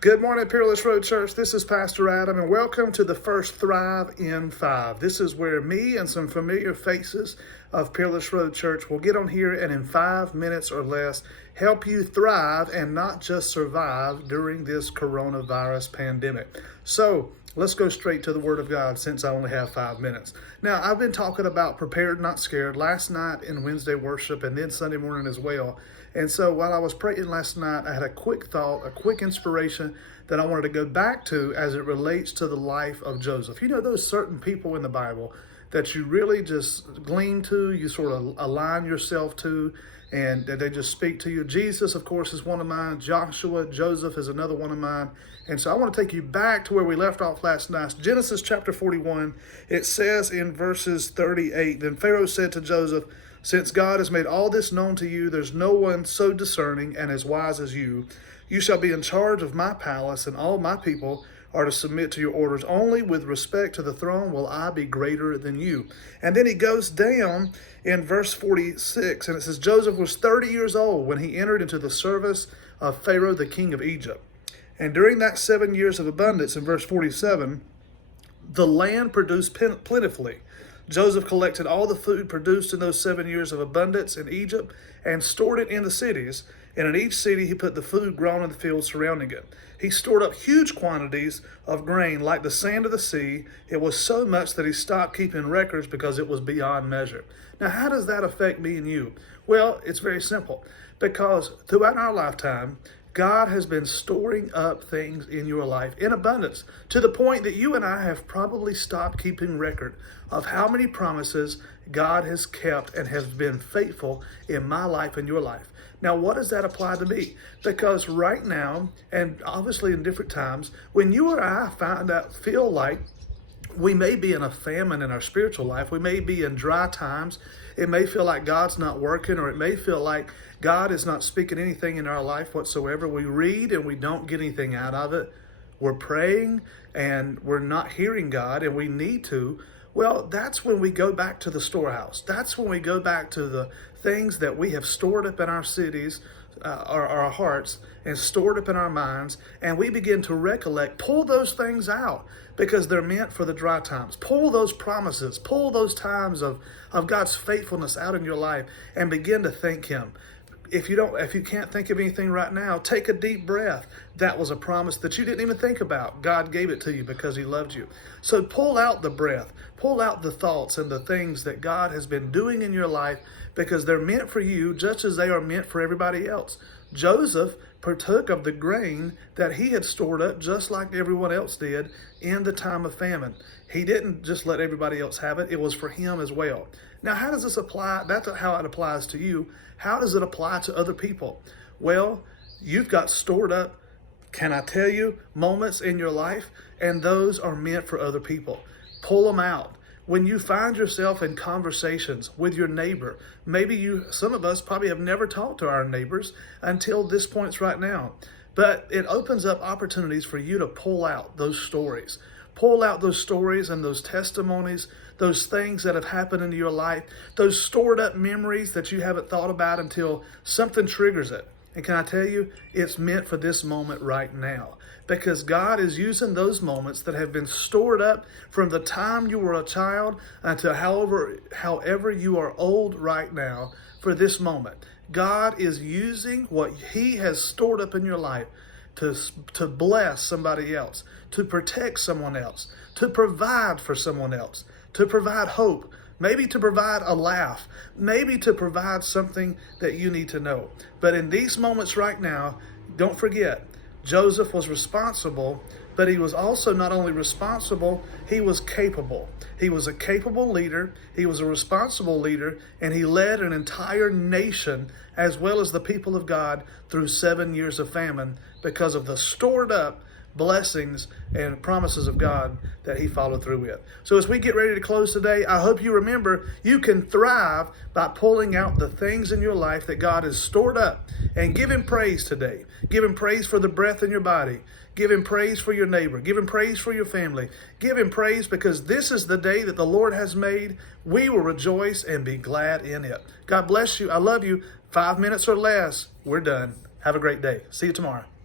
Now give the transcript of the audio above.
Good morning, Peerless Road Church. This is Pastor Adam, and welcome to the first Thrive in 5. This is where me and some familiar faces of Peerless Road Church will get on here and in 5 minutes or less help you thrive and not just survive during this coronavirus pandemic. So, let's go straight to the Word of God since I only have 5 minutes. Now, I've been talking about prepared, not scared last night in Wednesday worship and then Sunday morning as well. And so while I was praying last night, I had a quick thought, a quick inspiration that I wanted to go back to as it relates to the life of Joseph. You know, those certain people in the Bible that you really just glean to, you sort of align yourself to, and they just speak to you. Jesus, of course, is one of mine. Joshua, Joseph is another one of mine. And so I want to take you back to where we left off last night. Genesis chapter 41, it says in verses 38, Then Pharaoh said to Joseph, Since God has made all this known to you, there's no one so discerning and as wise as you. You shall be in charge of my palace, and all my people are to submit to your orders. Only with respect to the throne will I be greater than you. And then he goes down in verse 46, and it says, Joseph was 30 years old when he entered into the service of Pharaoh, the king of Egypt. And during that 7 years of abundance, in verse 47, the land produced plentifully. Joseph collected all the food produced in those 7 years of abundance in Egypt and stored it in the cities. And in each city, he put the food grown in the fields surrounding it. He stored up huge quantities of grain like the sand of the sea. It was so much that he stopped keeping records because it was beyond measure. Now, how does that affect me and you? Well, it's very simple. Because throughout our lifetime, God has been storing up things in your life in abundance to the point that you and I have probably stopped keeping record of how many promises God has kept and has been faithful in my life and your life. Now, what does that apply to me? Because right now, and obviously in different times, when you or I feel like we may be in a famine in our spiritual life. We may be in dry times. It may feel like God's not working, or it may feel like God is not speaking anything in our life whatsoever. We read and we don't get anything out of it. We're praying and we're not hearing God, and we need to. Well, that's when we go back to the storehouse. That's when we go back to the things that we have stored up in our cities, our hearts, and stored up in our minds, and we begin to recollect, pull those things out because they're meant for the dry times. Pull those promises, pull those times of God's faithfulness out in your life and begin to thank Him. If you can't think of anything right now, take a deep breath. That was a promise that you didn't even think about. God gave it to you because He loved you. So pull out the breath, pull out the thoughts and the things that God has been doing in your life because they're meant for you just as they are meant for everybody else. Joseph partook of the grain that he had stored up just like everyone else did in the time of famine. He didn't just let everybody else have it. It was for him as well. Now, how does this apply? That's how it applies to you. How does it apply to other people? Well, you've got stored up, can I tell you, moments in your life, and those are meant for other people. Pull them out. When you find yourself in conversations with your neighbor, some of us probably have never talked to our neighbors until this point right now, but it opens up opportunities for you to pull out those stories. Pull out those stories and those testimonies, those things that have happened in your life, those stored up memories that you haven't thought about until something triggers it. And can I tell you, it's meant for this moment right now. Because God is using those moments that have been stored up from the time you were a child until however you are old right now for this moment. God is using what He has stored up in your life to bless somebody else, to protect someone else, to provide for someone else, to provide hope, maybe to provide a laugh, maybe to provide something that you need to know. But in these moments right now, don't forget, Joseph was responsible, but he was also not only responsible, he was capable. He was a capable leader, he was a responsible leader, and he led an entire nation as well as the people of God through 7 years of famine because of the stored up blessings and promises of God that he followed through with. So as we get ready to close today, I hope you remember you can thrive by pulling out the things in your life that God has stored up and give Him praise today. Give Him praise for the breath in your body. Give Him praise for your neighbor. Give Him praise for your family. Give Him praise because this is the day that the Lord has made. We will rejoice and be glad in it. God bless you. I love you. 5 minutes or less. We're done. Have a great day. See you tomorrow.